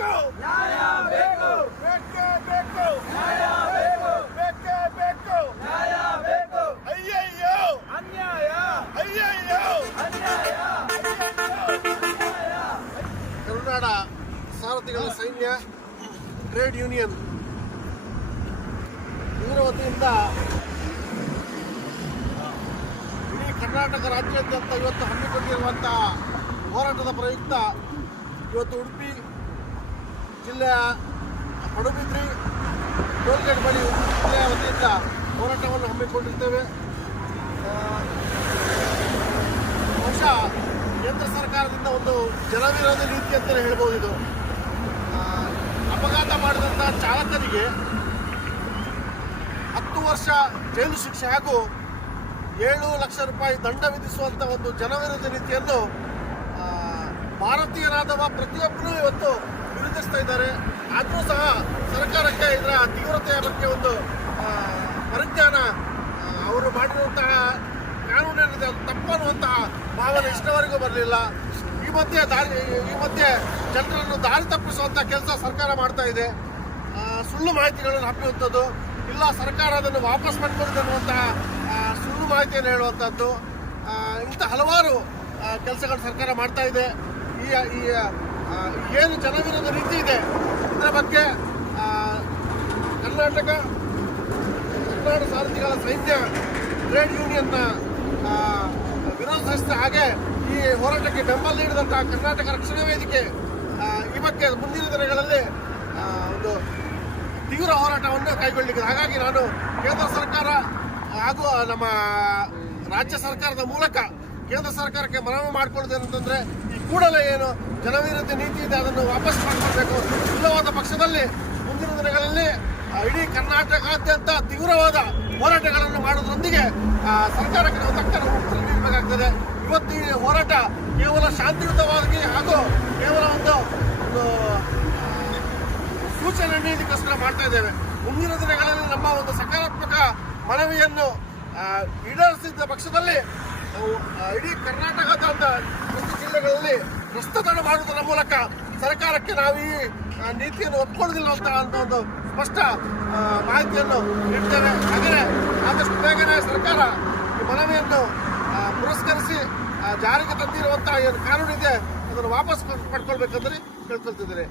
ಬೇಕು ನ್ಯಾಯ ಬೇಕು ಬೇಕೇ ಬೇಕು ನ್ಯಾಯ ಬೇಕು ಬೇಕೇ ಬೇಕು ನ್ಯಾಯ ಬೇಕು ಅಯ್ಯಯ್ಯೋ ಅನ್ಯಾಯ ಅಯ್ಯಯ್ಯೋ ಅನ್ಯಾಯ ಕರುನಾಡ ಸಾರಥಿಗಳ ಸೈನ್ಯ ಟ್ರೇಡ್ ಯೂನಿಯನ್ ಇವರ ವತಿಯಿಂದ ಇಡೀ ಕರ್ನಾಟಕ ರಾಜ್ಯಾದ್ಯಂತ ಇವತ್ತು ಹಮ್ಮಿಕೊಂಡಿರುವಂತಹ ಹೋರಾಟದ ಪ್ರಯುಕ್ತ ಇವತ್ತು ಉಡುಪಿ ಜಿಲ್ಲೆಯ ಪಡುಬಿದ್ರಿ ಟೋಲ್ಗೇಟ್ ಬಳಿ ಜಿಲ್ಲೆಯ ವತಿಯಿಂದ ಹೋರಾಟವನ್ನು ಹಮ್ಮಿಕೊಂಡಿರ್ತೇವೆ. ಬಹುಶಃ ಕೇಂದ್ರ ಸರ್ಕಾರದಿಂದ ಒಂದು ಜನವಿರೋಧಿ ನೀತಿ ಅಂತಲೇ ಹೇಳ್ಬೋದು. ಇದು ಅಪಘಾತ ಮಾಡಿದಂಥ ಚಾಲಕರಿಗೆ 10 ವರ್ಷ ಜೈಲು ಶಿಕ್ಷೆ ಹಾಗೂ 7 ಲಕ್ಷ ರೂಪಾಯಿ ದಂಡ ವಿಧಿಸುವಂಥ ಒಂದು ಜನವಿರೋಧಿ ನೀತಿಯನ್ನು ಭಾರತೀಯರಾದವ ಪ್ರತಿಯೊಬ್ಬರೂ ಇವತ್ತು ವಿರೋಧಿಸ್ತಾ ಇದ್ದಾರೆ. ಆದರೂ ಸಹ ಸರ್ಕಾರಕ್ಕೆ ಇದರ ತೀವ್ರತೆಯ ಬಗ್ಗೆ ಒಂದು ಪರಿಜ್ಞಾನ, ಅವರು ಮಾಡಿರುವಂತಹ ಕಾನೂನಿನಿಂದ ತಪ್ಪು ಅನ್ನುವಂತಹ ಭಾವನೆ ಇಷ್ಟವರೆಗೂ ಬರಲಿಲ್ಲ. ಈ ಮಧ್ಯೆ ಜನರನ್ನು ದಾರಿ ತಪ್ಪಿಸುವಂಥ ಕೆಲಸ ಸರ್ಕಾರ ಮಾಡ್ತಾ ಇದೆ. ಸುಳ್ಳು ಮಾಹಿತಿಗಳನ್ನು ಹಬ್ಬುವಂಥದ್ದು, ಇಲ್ಲ ಸರ್ಕಾರ ಅದನ್ನು ವಾಪಸ್ ಪಡ್ಕೊಂಡಿದೆ ಅನ್ನುವಂತಹ ಸುಳ್ಳು ಮಾಹಿತಿಯನ್ನು ಹೇಳುವಂಥದ್ದು, ಇಂಥ ಹಲವಾರು ಕೆಲಸಗಳು ಸರ್ಕಾರ ಮಾಡ್ತಾ ಇದೆ. ಈ ಏನು ಜನವಿರೋಧ ನೀತಿ ಇದೆ ಇದರ ಬಗ್ಗೆ ಕರ್ನಾಟಕ ಸಾರಥಿಗಳ ಸೈನ್ಯ ಟ್ರೇಡ್ ಯೂನಿಯನ್ನ ವಿರೋಧಿಸಿದ ಹಾಗೆ ಈ ಹೋರಾಟಕ್ಕೆ ಬೆಂಬಲ ನೀಡಿದಂತಹ ಕರ್ನಾಟಕ ರಕ್ಷಣಾ ವೇದಿಕೆ ಈ ಬಗ್ಗೆ ಮುಂದಿನ ದಿನಗಳಲ್ಲಿ ಒಂದು ತೀವ್ರ ಹೋರಾಟವನ್ನು ಕೈಗೊಳ್ಳಲಿದೆ. ಹಾಗಾಗಿ ನಾನು ಕೇಂದ್ರ ಸರ್ಕಾರ ಹಾಗೂ ನಮ್ಮ ರಾಜ್ಯ ಸರ್ಕಾರದ ಮೂಲಕ ಕೇಂದ್ರ ಸರ್ಕಾರಕ್ಕೆ ಮನವಿ ಮಾಡಿಕೊಳ್ಳುವುದೇನಂತಂದ್ರೆ, ಈ ಕೂಡಲೇ ಏನು ಜನವಿರೋಧಿ ನೀತಿ ಇದೆ ಅದನ್ನು ವಾಪಸ್ ಮಾಡಿಕೊಳ್ಬೇಕು. ಇಲ್ಲವಾದ ಪಕ್ಷದಲ್ಲಿ ಮುಂದಿನ ದಿನಗಳಲ್ಲಿ ಇಡೀ ಕರ್ನಾಟಕಾದ್ಯಂತ ತೀವ್ರವಾದ ಹೋರಾಟಗಳನ್ನು ಮಾಡೋದ್ರೊಂದಿಗೆ ಸರ್ಕಾರಕ್ಕೆ ನಾವು ತಕ್ಕ ಉತ್ತರ ನೀಡಬೇಕಾಗ್ತದೆ. ಇವತ್ತು ಈ ಹೋರಾಟ ಕೇವಲ ಶಾಂತಿಯುತವಾಗಿ ಹಾಗೂ ಕೇವಲ ಒಂದು ಸೂಚನೆ ನೀಡಲಿಕ್ಕೋಸ್ಕರ ಮಾಡ್ತಾ ಇದ್ದೇವೆ. ಮುಂದಿನ ದಿನಗಳಲ್ಲಿ ನಮ್ಮ ಒಂದು ಸಕಾರಾತ್ಮಕ ಮನವಿಯನ್ನು ಈಡೇರಿಸಿದ ಪಕ್ಷದಲ್ಲಿ ನಾವು ಇಡೀ ಕರ್ನಾಟಕದ ಪ್ರತಿ ಜಿಲ್ಲೆಗಳಲ್ಲಿ ರಸ್ತೆ ತಡೆ ಮಾಡುವುದರ ಮೂಲಕ ಸರ್ಕಾರಕ್ಕೆ ನಾವು ಈ ನೀತಿಯನ್ನು ಒಪ್ಪಿಕೊಳ್ಳುವುದಿಲ್ಲ ಅಂತ ಒಂದು ಸ್ಪಷ್ಟ ಮಾಹಿತಿಯನ್ನು ನೀಡ್ತೇವೆ. ಹಾಗೆಯೇ ಆದಷ್ಟು ಬೇಗನೆ ಸರ್ಕಾರ ಈ ಮನವಿಯನ್ನು ಪುರಸ್ಕರಿಸಿ ಜಾರಿಗೆ ತಂದಿರುವಂತಹ ಏನು ಕಾನೂನಿದೆ ಅದನ್ನು ವಾಪಸ್ ಪಡ್ಕೊಳ್ಬೇಕಂದ್ರೆ ಕೇಳ್ಕೊಳ್ತಿದ್ದಾರೆ.